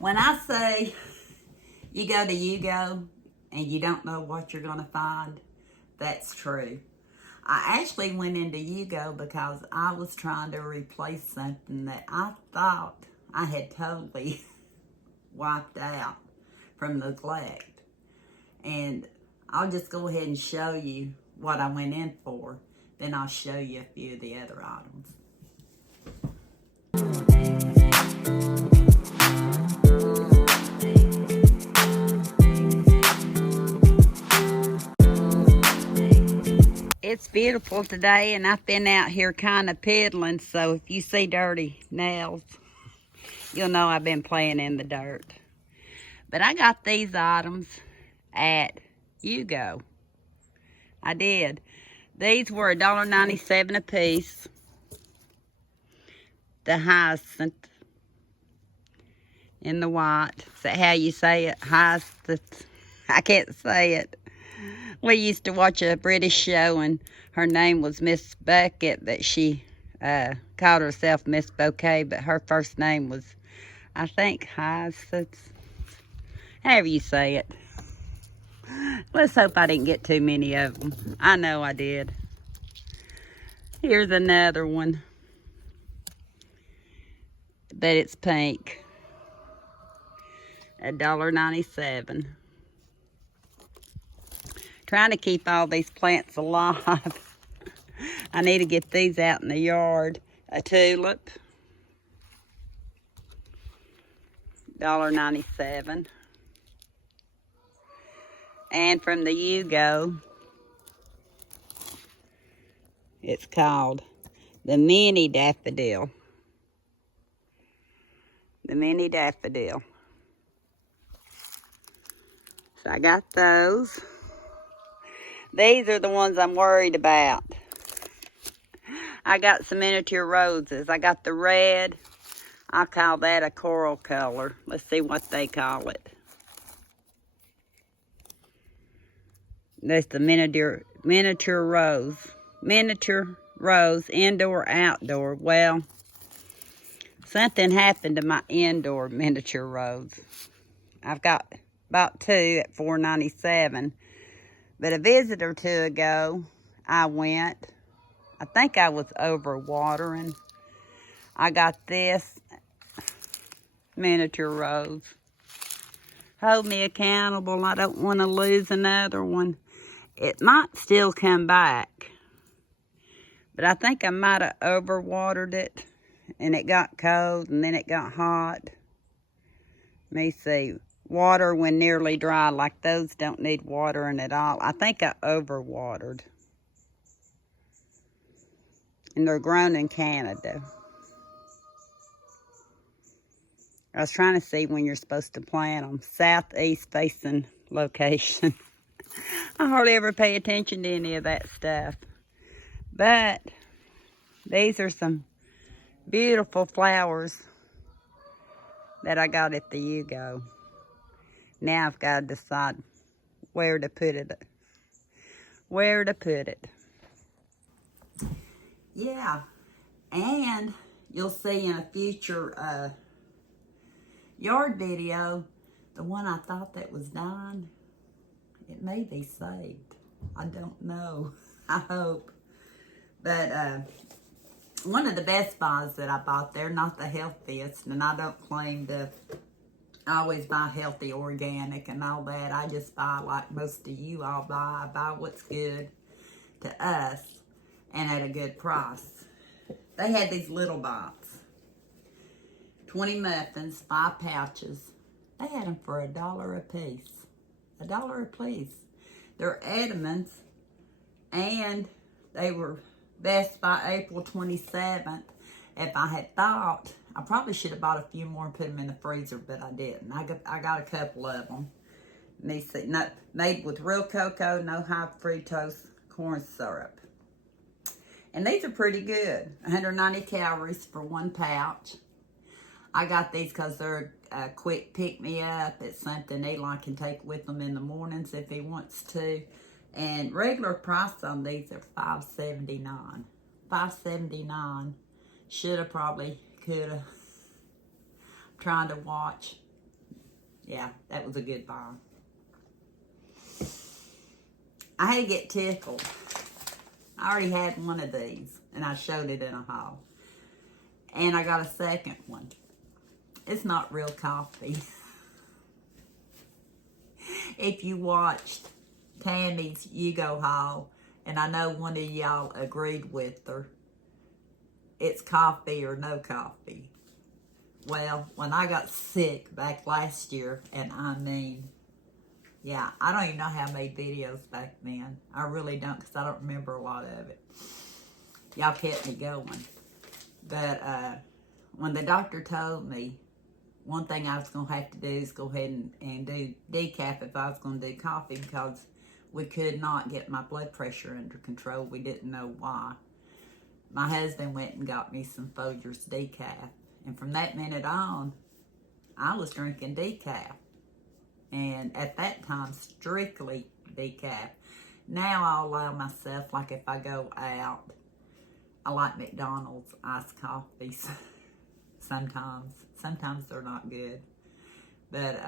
When I say you go to UGO and you don't know what you're going to find, that's true. I actually went into UGO because I was trying to replace something that I thought I had totally wiped out from neglect. And I'll just go ahead and show you what I went in for. Then I'll show you a few of the other items. It's beautiful today, and I've been out here kind of piddling, so if you see dirty nails, you'll know I've been playing in the dirt. But I got these items at UGO. I did. These were $1.97 a piece. The hyacinth in the white. Is that how you say it? Hyacinth. I can't say it. We used to watch a British show, and her name was Miss Bucket, but she called herself Miss Bouquet, but her first name was, I think, Hyacinth. However you say it. Let's hope I didn't get too many of them. I know I did. Here's another one. But it's pink. $1.97. Trying to keep all these plants alive. I need to get these out in the yard. A tulip. $1.97. And from the UGO, it's called the mini daffodil. The mini daffodil. So I got those. These are the ones I'm worried about. I got some miniature roses. I got the red. I call that a coral color. Let's see what they call it. That's the miniature rose. Miniature rose, indoor, outdoor. Well, something happened to my indoor miniature rose. I've got about two at $4.97. But a visit or two ago, I went. I think I was overwatering. I got this miniature rose. Hold me accountable. I don't want to lose another one. It might still come back. But I think I might have overwatered it. And it got cold and then it got hot. Let me see. Water when nearly dry, like those don't need watering at all. I think I overwatered. And they're grown in Canada. I was trying to see when you're supposed to plant them. Southeast facing location. I hardly ever pay attention to any of that stuff. But these are some beautiful flowers that I got at the UGO. Now I've got to decide where to put it. Where to put it. Yeah, and you'll see in a future yard video, the one I thought that was dying, it may be saved. I don't know. I hope. But one of the best buys that I bought there, not the healthiest, and I don't claim to always buy healthy, organic, and all that. I just buy like most of you all buy. I buy what's good to us and at a good price. They had these little bites. 20 muffins, 5 pouches. They had them for $1 a piece. $1 a piece. They're Edmonds, and they were best by April 27th. If I had thought, I probably should have bought a few more and put them in the freezer, but I didn't. I got a couple of them. Made with real cocoa, no high fructose corn syrup. And these are pretty good. 190 calories for 1 pouch. I got these because they're a quick pick-me-up. It's something Eli can take with him in the mornings if he wants to. And regular price on these are $5.79. $5.79. Shoulda, probably, coulda. I'm trying to watch. Yeah, that was a good buy. I had to get tickled. I already had one of these, and I showed it in a haul. And I got a second one. It's not real coffee. If you watched Tammy's UGO haul, and I know one of y'all agreed with her, it's coffee or no coffee. Well, when I got sick back last year, and I mean, yeah, I don't even know how I made videos back then. I really don't, because I don't remember a lot of it. Y'all kept me going. But when the doctor told me one thing I was going to have to do is go ahead and do decaf if I was going to do coffee, because we could not get my blood pressure under control. We didn't know why. My husband went and got me some Folgers decaf. And from that minute on, I was drinking decaf. And at that time, strictly decaf. Now I'll allow myself, like if I go out, I like McDonald's iced coffees sometimes. Sometimes they're not good. But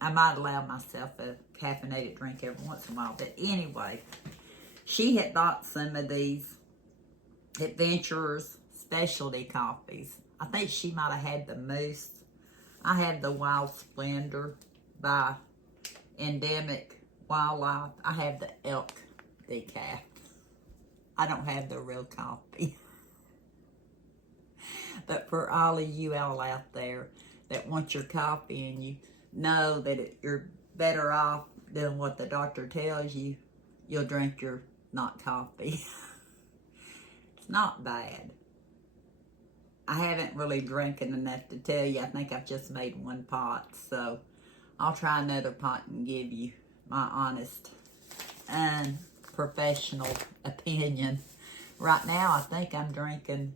I might allow myself a caffeinated drink every once in a while. But anyway, she had bought some of these Adventurers specialty coffees. I think she might have had the Moose. I had the Wild Splendor by Endemic Wildlife. I have the Elk decaf. I don't have the real coffee. But for all of you all out there that want your coffee and you know that you're better off than what the doctor tells you, you'll drink your not coffee. It's not bad. I haven't really drinking enough to tell you. I think I've just made one pot, so I'll try another pot and give you my honest and professional opinion. Right now, I think I'm drinking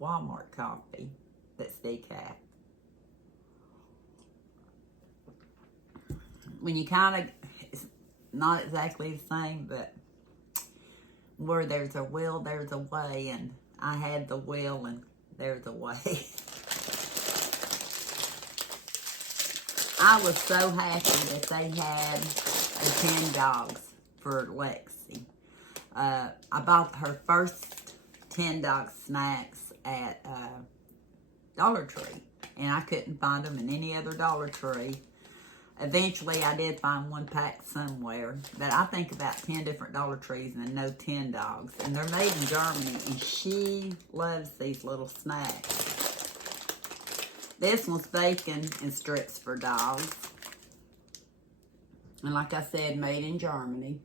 Walmart coffee that's decaf. When you kind of, it's not exactly the same, but where there's a will, there's a way, and I had the will, and there's a way. I was so happy that they had the 10 dogs for Lexi. I bought her first 10 dog snacks at Dollar Tree, and I couldn't find them in any other Dollar Tree. Eventually, I did find one pack somewhere, but I think about 10 different Dollar Trees and no 10 dogs. And they're made in Germany, and she loves these little snacks. This one's bacon and strips for dogs. And like I said, made in Germany.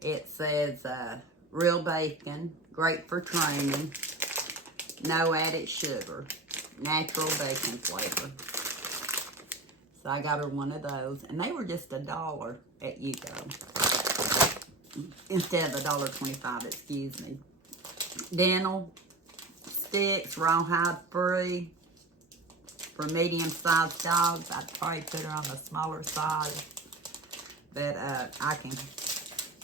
It says real bacon, great for training, no added sugar, natural bacon flavor. So I got her one of those, and they were just $1 at UGO instead of $1.25. Excuse me. Dental sticks, rawhide free for medium-sized dogs. I'd probably put her on the smaller side, but I can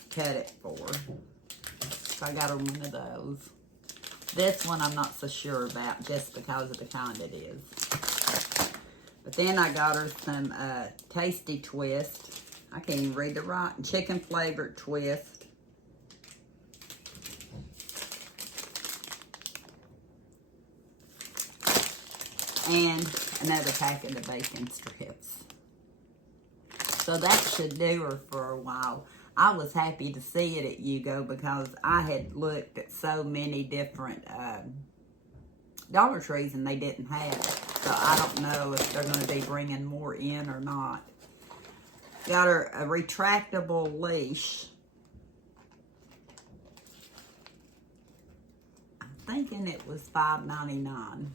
cut it for her. So I got her one of those. This one I'm not so sure about just because of the kind it is. But then I got her some Tasty Twist. I can't even read the writing. Chicken flavored twist. And another packet of bacon strips. So that should do her for a while. I was happy to see it at UGO because I had looked at so many different Dollar Trees and they didn't have it. So I don't know if they're going to be bringing more in or not. Got her a retractable leash. I'm thinking it was $5.99.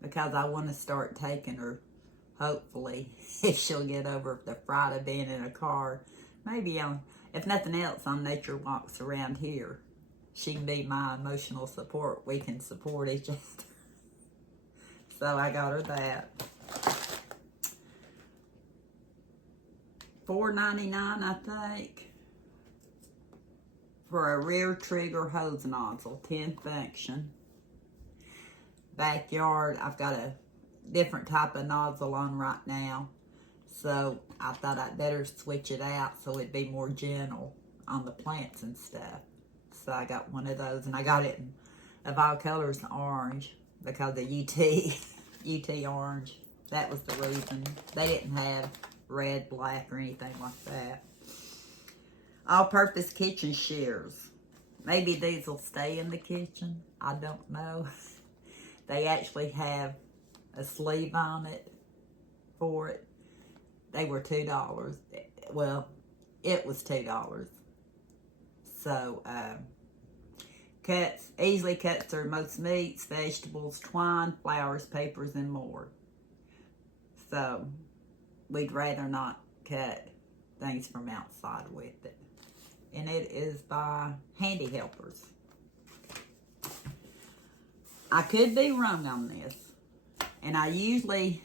Because I want to start taking her, hopefully, if she'll get over the fright of being in a car. Maybe on, if nothing else, on nature walks around here. She can be my emotional support. We can support each other. So I got her that. $4.99, I think. For a rear trigger hose nozzle, 10 function. backyard. I've got a different type of nozzle on right now. So I thought I'd better switch it out so it'd be more gentle on the plants and stuff. So I got one of those, and I got it in of all colors orange because of UT orange. That was the reason. They didn't have red, black, or anything like that. All-purpose kitchen shears. Maybe these will stay in the kitchen. I don't know. They actually have a sleeve on it for it. They were $2. Well, it was $2. So, easily cuts through most meats, vegetables, twine, flowers, papers, and more. So, we'd rather not cut things from outside with it. And it is by Handy Helpers. I could be wrong on this. And I usually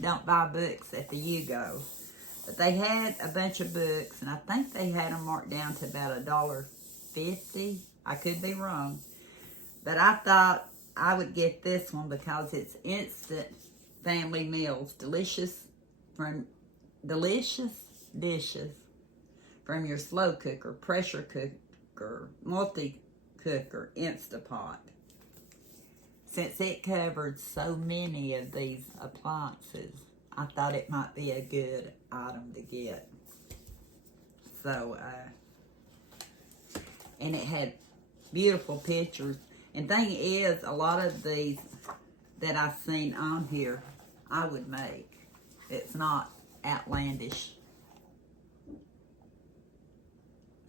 don't buy books at the UGO. But they had a bunch of books, and I think they had them marked down to about $1.50. I could be wrong. But I thought I would get this one because it's instant family meals. Delicious dishes from your slow cooker, pressure cooker, multi-cooker, Instapot. Since it covered so many of these appliances, I thought it might be a good item to get. So, and it had beautiful pictures. And thing is, a lot of these that I've seen on here, I would make. It's not outlandish.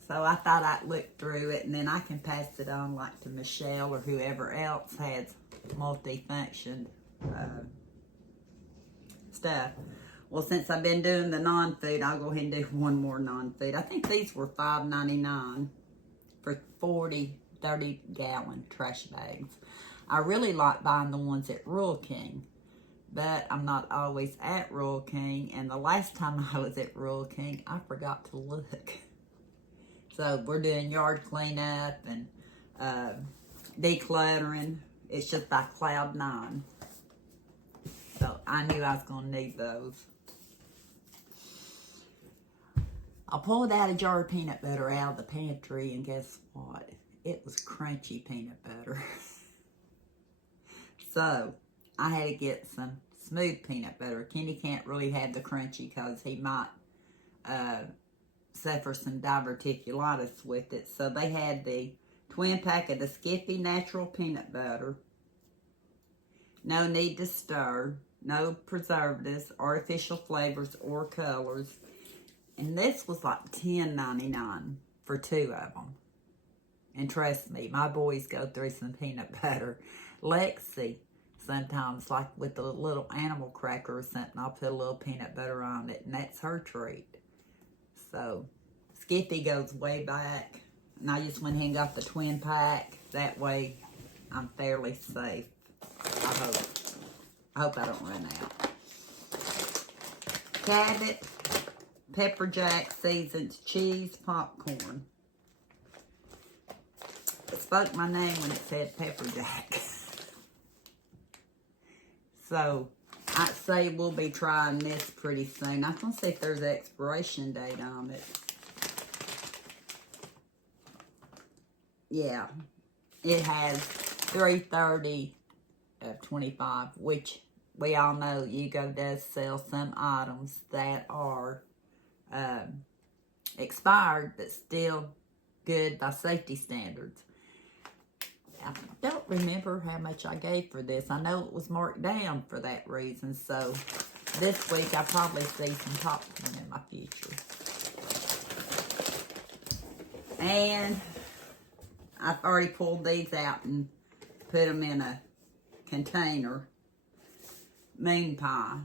So I thought I'd look through it, and then I can pass it on like to Michelle or whoever else has multi-function stuff. Well, since I've been doing the non-food, I'll go ahead and do one more non-food. I think these were $5.99 for 30-gallon trash bags. I really like buying the ones at Rural King, but I'm not always at Rural King, and the last time I was at Rural King, I forgot to look. So we're doing yard cleanup and decluttering. It's just by Cloud9. So I knew I was going to need those. I pulled out a jar of peanut butter out of the pantry, and guess what? It was crunchy peanut butter. So I had to get some smooth peanut butter. Kenny can't really have the crunchy because he might suffer some diverticulitis with it. So they had the twin pack of the Skippy natural peanut butter. No need to stir. No preservatives, artificial flavors, or colors. And this was like $10.99 for 2 of them. And trust me, my boys go through some peanut butter. Lexi, sometimes like with a little animal cracker or something, I'll put a little peanut butter on it, and that's her treat. So, Skippy goes way back. And I just went ahead and got the twin pack. That way, I'm fairly safe. I hope I don't run out. Cabot, pepper jack, seasoned cheese, popcorn. It spoke my name when it said pepper jack. So, I'd say we'll be trying this pretty soon. I'm going to see if there's an expiration date on it. Yeah, it has 3/30 of 25, which we all know UGO does sell some items that are expired but still good by safety standards. I don't remember how much I gave for this. I know it was marked down for that reason. So this week I'll probably see some popcorn in my future. And I've already pulled these out and put them in a container. Moon pie.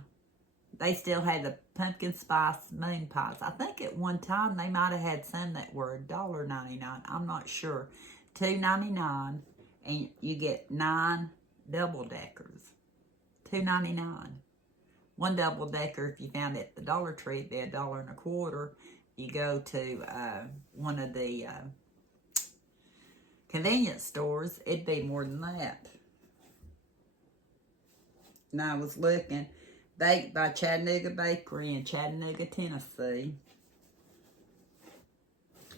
They still had the pumpkin spice moon pies. I think at one time they might have had some that were $1.99. I'm not sure. $2.99. And you get 9 double-deckers. $2.99. One double-decker, if you found it at the Dollar Tree, it'd be $1.25. You go to one of the convenience stores, it'd be more than that. And I was looking, baked by Chattanooga Bakery in Chattanooga, Tennessee.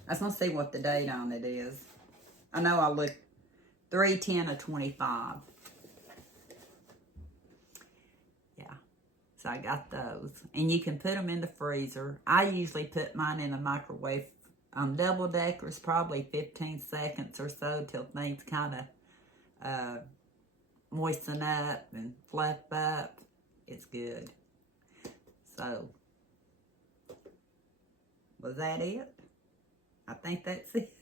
I was going to see what the date on it is. I know I looked 3/10/25. Yeah, so I got those. And you can put them in the freezer. I usually put mine in a microwave double deckers, probably 15 seconds or so till things kind of moisten up and fluff up. It's good. So, was that it? I think that's it.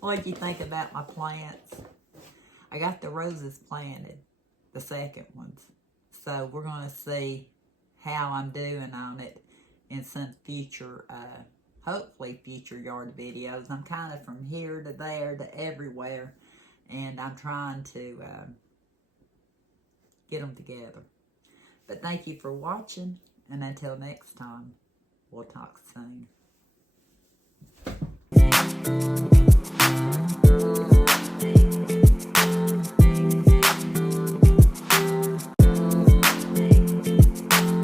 What do you think about my plants? I got the roses planted, the second ones. So we're going to see how I'm doing on it in some future, hopefully future yard videos. I'm kind of from here to there to everywhere, and I'm trying to get them together. But thank you for watching, and until next time, we'll talk soon.